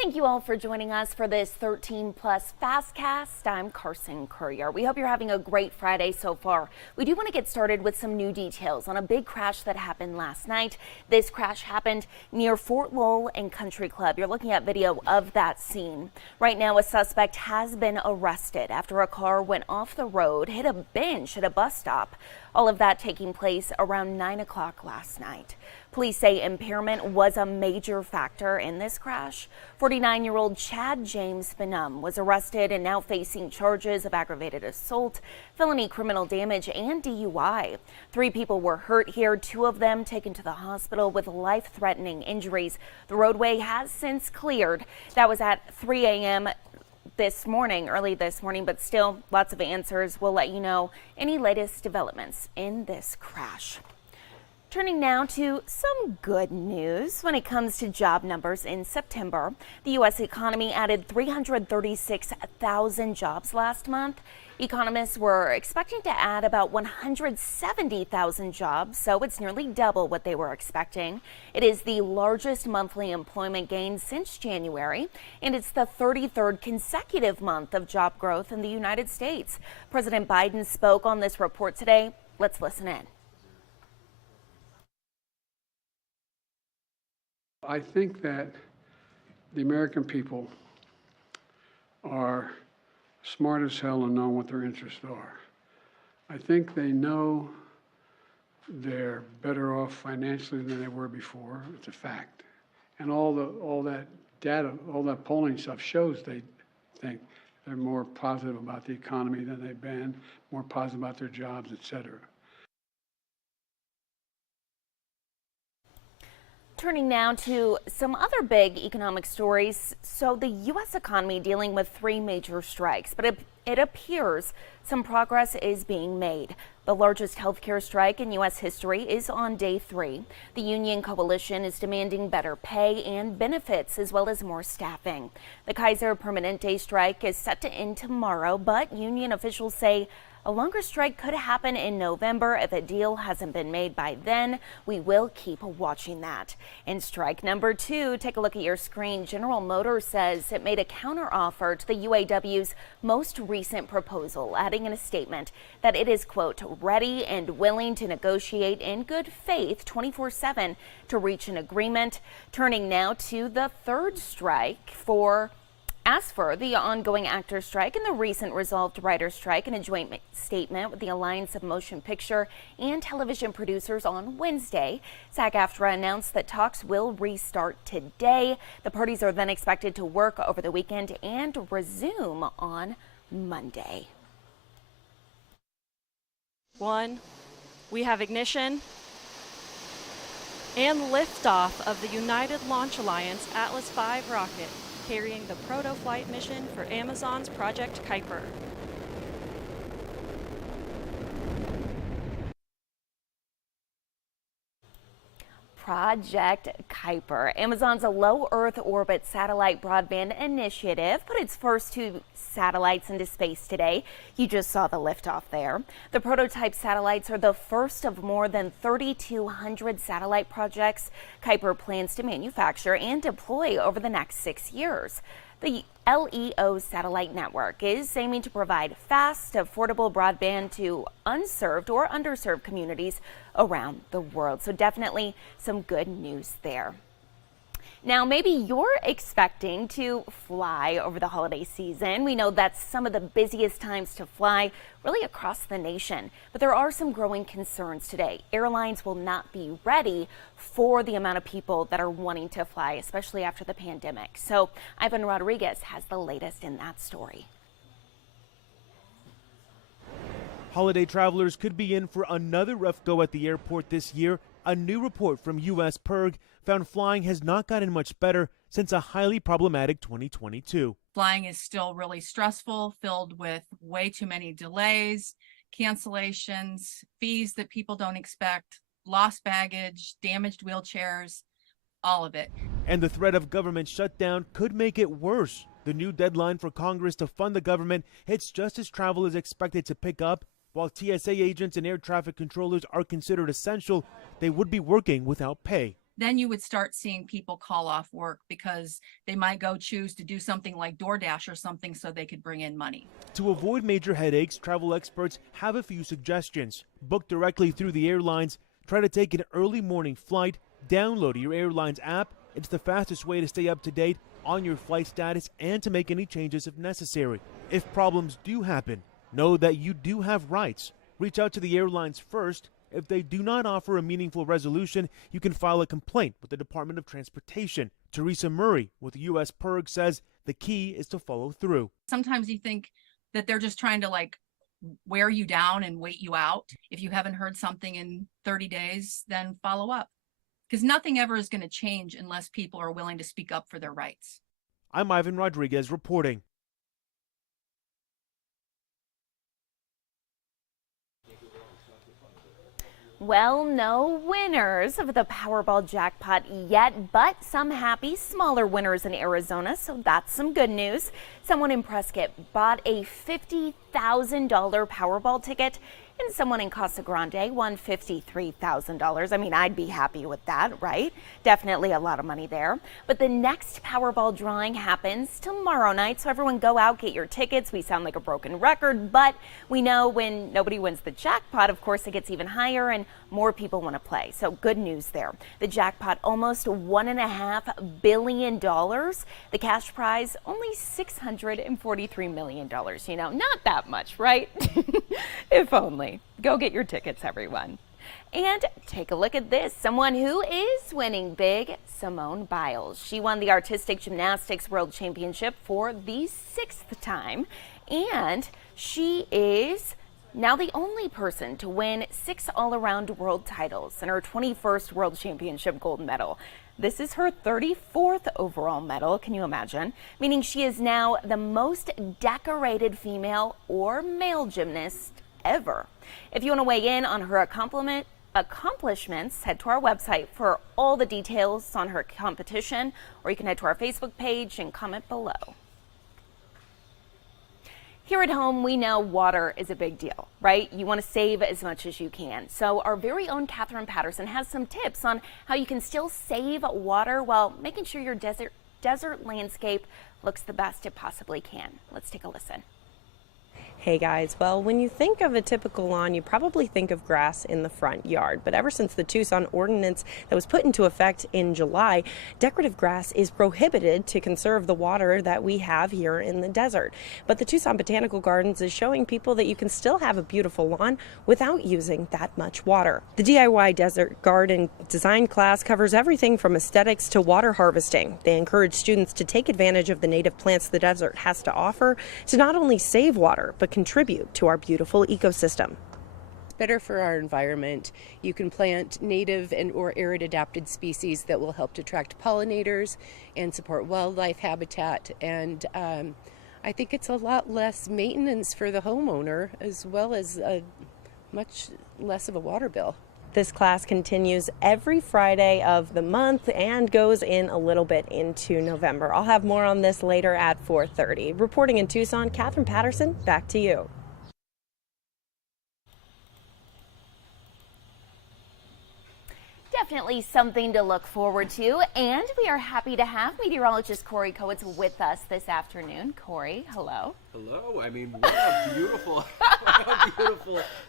Thank you all for joining us for this 13 Plus FastCast. I'm Carson Courier. We hope you're having a great Friday so far. We do want to get started with some new details on a big crash that happened last night. This crash happened near Fort Lowell and Country Club. You're looking at video of that scene. Right now, a suspect has been arrested after a car went off the road, hit a bench at a bus stop. All of that taking place around 9 o'clock last night. Police say impairment was a major factor in this crash. 49-year-old Chad James Benum was arrested and now facing charges of aggravated assault, felony criminal damage, and DUI. 3 people were hurt here, 2 of them taken to the hospital with life-threatening injuries. The roadway has since cleared. That was at 3 a.m. early this morning, but still lots of answers. We'll let you know any latest developments in this crash. Turning now to some good news when it comes to job numbers in September. The U.S. economy added 336,000 jobs last month. Economists were expecting to add about 170,000 jobs, so it's nearly double what they were expecting. It is the largest monthly employment gain since January, and it's the 33rd consecutive month of job growth in the United States. President Biden spoke on this report today. Let's listen in. I think that the American people are smart as hell and know what their interests are. I think they know they're better off financially than they were before. It's a fact. And all that data, all that polling stuff shows they think they're more positive about the economy than they've been, more positive about their jobs, et cetera. Turning now to some other big economic stories. So the U.S. economy dealing with 3 major strikes, but it appears some progress is being made. The largest healthcare strike in U.S. history is on day 3. The union coalition is demanding better pay and benefits as well as more staffing. The Kaiser Permanente strike is set to end tomorrow, but union officials say a longer strike could happen in November. If a deal hasn't been made by then, we will keep watching that. In strike number 2, take a look at your screen. General Motors says it made a counteroffer to the UAW's most recent proposal, adding in a statement that it is, quote, ready and willing to negotiate in good faith 24/7 to reach an agreement. Turning now to the 3rd strike As for the ongoing actor strike and the recent resolved writer strike, in a joint statement with the Alliance of Motion Picture and Television Producers on Wednesday, SAG-AFTRA announced that talks will restart today. The parties are then expected to work over the weekend and resume on Monday. 1, we have ignition and liftoff of the United Launch Alliance Atlas V rocket, carrying the proto-flight mission for Amazon's Project Kuiper. Project Kuiper. Amazon's low Earth orbit satellite broadband initiative put its first 2 satellites into space today. You just saw the liftoff there. The prototype satellites are the first of more than 3,200 satellite projects Kuiper plans to manufacture and deploy over the next 6 years. The LEO satellite network is aiming to provide fast, affordable broadband to unserved or underserved communities around the world. So definitely some good news there. Now, maybe you're expecting to fly over the holiday season. We know that's some of the busiest times to fly really across the nation. But there are some growing concerns today. Airlines will not be ready for the amount of people that are wanting to fly, especially after the pandemic. So Ivan Rodriguez has the latest in that story. Holiday travelers could be in for another rough go at the airport this year. A new report from U.S. PERG found flying has not gotten much better since a highly problematic 2022. Flying is still really stressful, filled with way too many delays, cancellations, fees that people don't expect, lost baggage, damaged wheelchairs, all of it. And the threat of government shutdown could make it worse. The new deadline for Congress to fund the government hits just as travel is expected to pick up. While TSA agents and air traffic controllers are considered essential, they would be working without pay. then you would start seeing people call off work because they might go choose to do something like DoorDash or something so they could bring in money. To avoid major headaches, travel experts have a few suggestions. Book directly through the airlines, try to take an early morning flight, download your airline's app. It's the fastest way to stay up to date on your flight status and to make any changes if necessary. If problems do happen, know that you do have rights. Reach out to the airlines first. If they do not offer a meaningful resolution, you can file a complaint with the Department of Transportation. Teresa Murray with U.S. PERG says the key is to follow through. Sometimes you think that they're just trying to like wear you down and wait you out. If you haven't heard something in 30 days, then follow up. Because nothing ever is going to change unless people are willing to speak up for their rights. I'm Ivan Rodriguez reporting. Well, no winners of the Powerball jackpot yet, but some happy smaller winners in Arizona, so that's some good news. Someone in Prescott bought a $50,000 Powerball ticket, and someone in Casa Grande won $53,000. I mean, I'd be happy with that, right? Definitely a lot of money there. But the next Powerball drawing happens tomorrow night, so everyone go out, get your tickets. We sound like a broken record, but we know when nobody wins the jackpot, of course, it gets even higher and more people want to play. So good news there. The jackpot almost $1.5 billion. The cash prize only $643 million. You know, not that much, right? If only. Go get your tickets, everyone. And take a look at this. Someone who is winning big, Simone Biles. She won the Artistic Gymnastics World Championship for the 6th time. And she is now the only person to win 6 all-around world titles and her 21st World Championship gold medal. This is her 34th overall medal, can you imagine? Meaning she is now the most decorated female or male gymnast ever. If you want to weigh in on her accomplishments, head to our website for all the details on her competition, or you can head to our Facebook page and comment below. Here at home, we know water is a big deal, right? You want to save as much as you can. So our very own Catherine Patterson has some tips on how you can still save water while making sure your desert landscape looks the best it possibly can. Let's take a listen. Hey guys, well, when you think of a typical lawn, you probably think of grass in the front yard. But ever since the Tucson ordinance that was put into effect in July, decorative grass is prohibited to conserve the water that we have here in the desert. But the Tucson Botanical Gardens is showing people that you can still have a beautiful lawn without using that much water. The DIY Desert Garden Design class covers everything from aesthetics to water harvesting. They encourage students to take advantage of the native plants the desert has to offer to not only save water, but contribute to our beautiful ecosystem. It's better for our environment. You can plant native and or arid adapted species that will help to attract pollinators and support wildlife habitat. And I think it's a lot less maintenance for the homeowner, as well as a much less of a water bill. This class continues every Friday of the month and goes in a little bit into November. I'll have more on this later at 4:30. Reporting in Tucson, Catherine Patterson, back to you. Definitely something to look forward to, and we are happy to have meteorologist Corey Coates with us this afternoon. Corey, hello. Hello. I mean, what a beautiful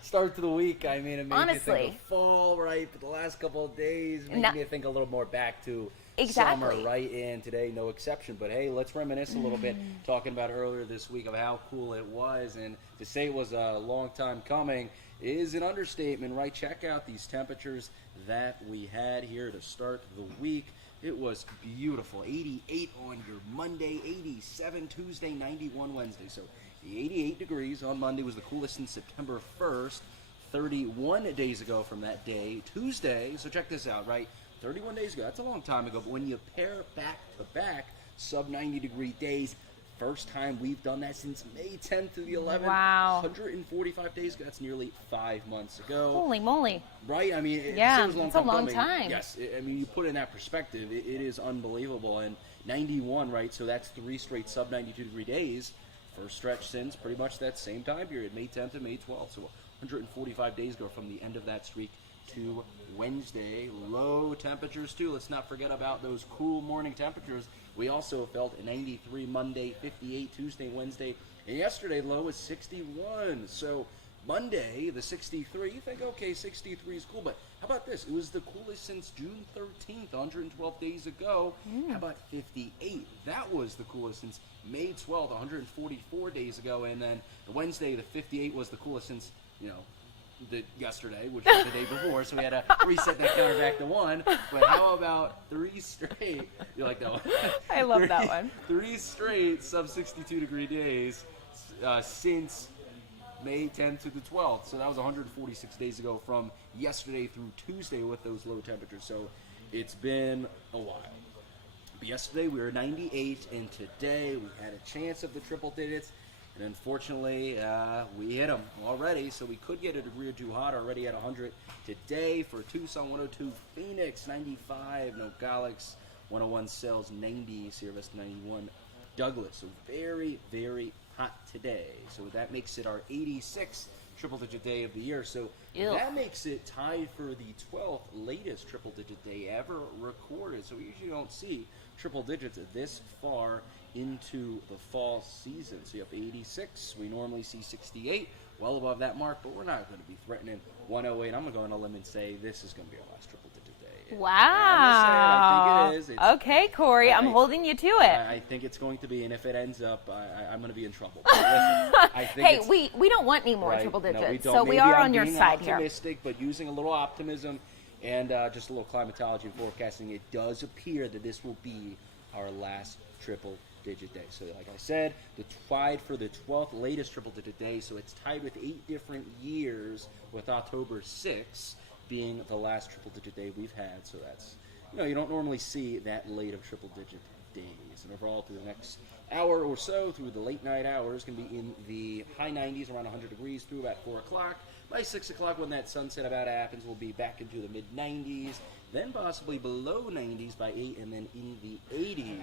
start to the week. I mean, it made me think of fall, right? But the last couple of days made me think a little more back to summer, right? And today, no exception. But hey, let's reminisce a little bit, talking about earlier this week of how cool it was. And to say it was a long time coming is an understatement, right? Check out these temperatures that we had here to start the week. It was beautiful. 88 on your Monday, 87 Tuesday, 91 Wednesday. So the 88 degrees on Monday was the coolest since September 1st, 31 days ago from that day. Tuesday, so check this out, right? 31 days ago, that's a long time ago, but when you pair back to back sub 90 degree days, first time we've done that since May 10th to the 11th. Wow. 145 days ago. That's nearly 5 months ago. Holy moly. Right? I mean, yeah, it's a long time. Yes. I mean, you put it in that perspective, it is unbelievable. And 91, right? So that's 3 straight sub 92 degree days. First stretch since pretty much that same time period, May 10th and May 12th. So 145 days ago from the end of that streak to Wednesday. Low temperatures too. Let's not forget about those cool morning temperatures. We also felt 93 Monday, 58 Tuesday, Wednesday, and yesterday low was 61. So Monday, the 63, you think, okay, 63 is cool, but how about this? It was the coolest since June 13th, 112 days ago. How about 58? That was the coolest since May 12th, 144 days ago. And then Wednesday, the 58 was the coolest since, yesterday, which was the day before. So we had to reset that counter back to 1. But how about 3 straight? You like that one? I love that one. 3 straight sub-62-degree days since May 10th to the 12th. So that was 146 days ago from yesterday through Tuesday with those low temperatures. So it's been a while. But yesterday we were 98, and today we had a chance of the triple digits. And unfortunately, we hit them already, so we could get a degree or two hot already at 100 today for Tucson, 102, Phoenix, 95, Nogales, 101, Sells, 90, Sierra Vista, 91, Douglas. So very, very hot today. So that makes it our 86th triple-digit day of the year. So that makes it tied for the 12th latest triple-digit day ever recorded. So we usually don't see triple digits this far into the fall season. So you have 86. We normally see 68, well above that mark, but we're not going to be threatening 108. I'm going to go on a limb and say this is going to be our last triple-digit day. Wow. I think it is. Okay, Corey, I'm holding you to it. I think it's going to be, and if it ends up, I'm going to be in trouble. But listen, I think hey, we don't want any more triple digits, no, we don't. so Maybe we are I'm on your being side here. optimistic, but using a little optimism and just a little climatology and forecasting, it does appear that this will be our last triple-digit day. So like I said, tied for the 12th latest triple-digit day, so it's tied with 8 different years, with October 6th being the last triple-digit day we've had. So that's, you don't normally see that late of triple-digit days. And overall, through the next hour or so, through the late night hours, can be in the high 90s, around 100 degrees, through about 4 o'clock. By 6 o'clock, when that sunset about happens, we'll be back into the mid-90s, then possibly below 90s by 8, and then in the 80s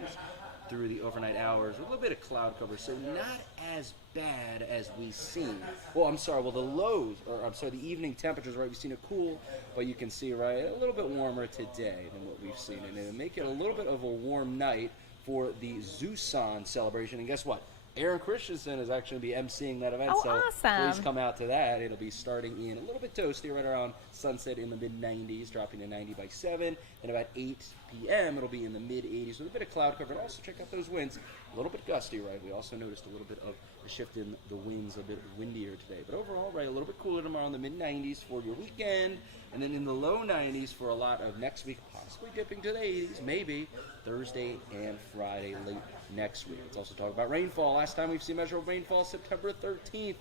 through the overnight hours with a little bit of cloud cover, so not as bad as we've seen. The lows, the evening temperatures, right, we've seen it cool, but you can see, right, a little bit warmer today than what we've seen, and it'll make it a little bit of a warm night for the Zusan celebration. And guess what? Aaron Christensen is actually going to be emceeing that event, so awesome. Please come out to that. It'll be starting in a little bit toasty, right around sunset in the mid-90s, dropping to 90 by 7. And about 8 p.m., it'll be in the mid-80s with a bit of cloud cover. And also check out those winds. A little bit gusty, right? We also noticed a little bit of a shift in the winds, a bit windier today. But overall, right, a little bit cooler tomorrow in the mid-90s for your weekend. And then in the low 90s for a lot of next week, possibly dipping to the 80s, maybe Thursday and Friday late next week. Let's also talk about rainfall. Last time we've seen measurable rainfall, September 13th.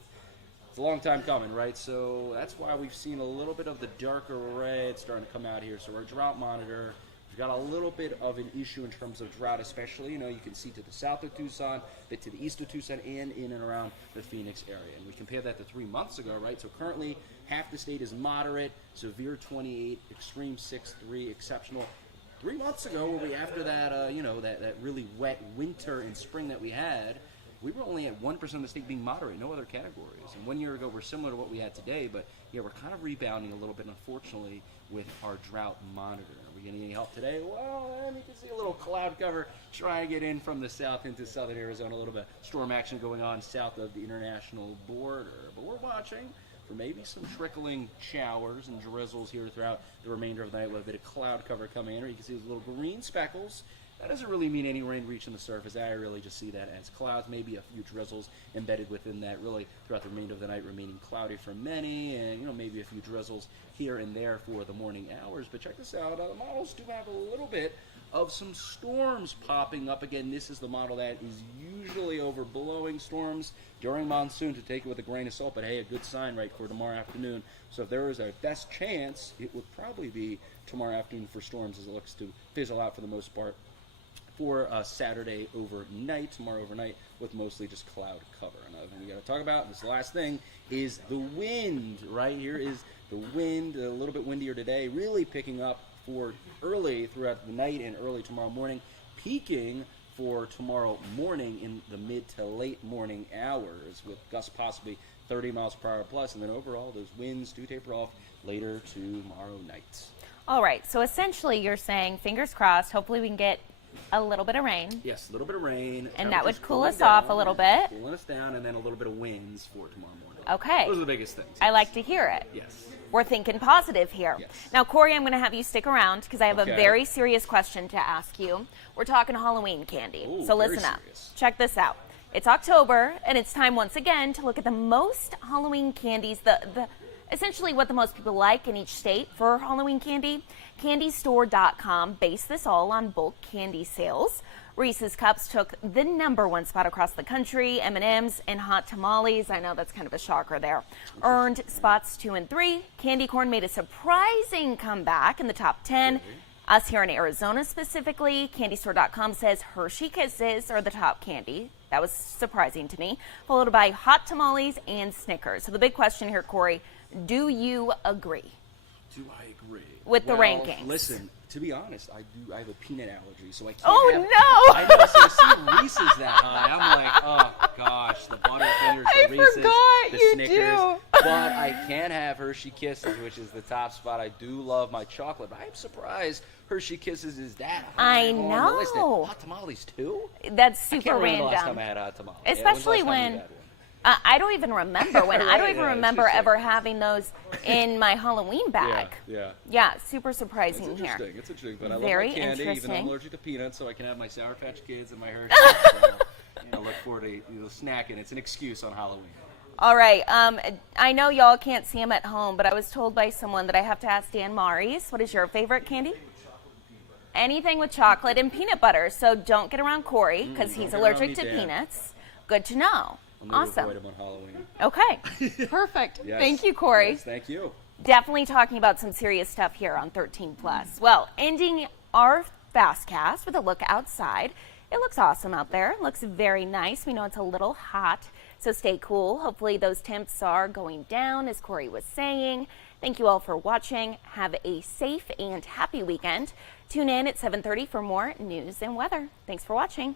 It's a long time coming, right? So that's why we've seen a little bit of the darker red starting to come out here. So our drought monitor, we've got a little bit of an issue in terms of drought, especially, you can see to the south of Tucson, a bit to the east of Tucson, and in and around the Phoenix area. And we compare that to 3 months ago, right? So currently, half the state is moderate, severe 28, extreme 6-3, exceptional 3 months ago, where we, after that, that really wet winter and spring that we had, we were only at 1% of the state being moderate, no other categories. And 1 year ago, we're similar to what we had today, but yeah, we're kind of rebounding a little bit, unfortunately, with our drought monitor. Are we getting any help today? Well, you can see a little cloud cover trying to get in from the south into southern Arizona, a little bit of storm action going on south of the international border. But we're watching for maybe some trickling showers and drizzles here throughout the remainder of the night with a bit of cloud cover coming in. Or you can see those little green speckles. That doesn't really mean any rain reaching the surface. I really just see that as clouds, maybe a few drizzles embedded within that, really throughout the remainder of the night, remaining cloudy for many, and maybe a few drizzles here and there for the morning hours. But check this out, the models do have a little bit of some storms popping up. Again, this is the model that is usually overblowing storms during monsoon, to take it with a grain of salt, but hey, a good sign, right, for tomorrow afternoon. So if there is a best chance, it would probably be tomorrow afternoon for storms, as it looks to fizzle out for the most part for Saturday overnight, tomorrow overnight, with mostly just cloud cover. Another thing we got to talk about, this last thing, is the wind. Right here is the wind, a little bit windier today, really picking up for early throughout the night and early tomorrow morning, peaking for tomorrow morning in the mid to late morning hours, with gusts possibly 30 miles per hour plus. And then overall, those winds do taper off later tomorrow night. All right, so essentially you're saying, fingers crossed, hopefully we can get a little bit of rain. Yes, a little bit of rain. And that would Temperatures cool cooling us off a down, little bit. Cooling us down, and then a little bit of winds for tomorrow morning. Okay. Those are the biggest things. I like to hear it. Yes. We're thinking positive here. Yes. Now, Corey, I'm going to have you stick around because I have a Okay. very serious question to ask you. We're talking Halloween candy. Ooh, so very listen up. serious. Check this out. It's October, and it's time once again to look at the most Halloween candies, essentially what the most people like in each state for Halloween candy. CandyStore.com based this all on bulk candy sales. Reese's Cups took the #1 spot across the country. M&M's and Hot Tamales, I know that's kind of a shocker there, earned spots 2 and 3. Candy corn made a surprising comeback in the top 10. Us here in Arizona specifically, CandyStore.com says Hershey Kisses are the top candy. That was surprising to me, followed by Hot Tamales and Snickers. So the big question here, Corey, do you agree? Do I agree? With the rankings. Listen, to be honest, I have a peanut allergy, so I can't Oh, have, no! I know, so to see Reese's that high, I'm like, oh, gosh, the Butterfingers, I the Reese's, forgot the you Snickers. do. But I can have Hershey Kisses, which is the top spot. I do love my chocolate, but I'm surprised Hershey Kisses is that high I on the list. And know. Hot tamales, too? That's I super can't remember the last time random. I had hot tamales. Especially yeah, when's the last time when you had one? I don't even remember when. I don't Right, even yeah, it's remember just ever like- having those in my Halloween bag. Yeah. Yeah, super It's surprising interesting. here. It's interesting, but I Very love my candy, even though I'm interesting. allergic to peanuts, so I can have my Sour Patch Kids and my Hershey's. So, look forward to snacking. It's an excuse on Halloween. All right. I know y'all can't see him at home, but I was told by someone that I have to ask Dan Maurice, what is your favorite candy? Anything with chocolate and peanut butter. So don't get around Corey because he's don't get around allergic me, to Dan. peanuts. Good to know. I'm going to Awesome. avoid them on Halloween. Okay. Perfect. Yes. Thank you, Corey. Yes, thank you. Definitely talking about some serious stuff here on 13 Plus. Well, ending our FastCast with a look outside. It looks awesome out there. It looks very nice. We know it's a little hot, so stay cool. Hopefully those temps are going down, as Corey was saying. Thank you all for watching. Have a safe and happy weekend. Tune in at 7:30 for more news and weather. Thanks for watching.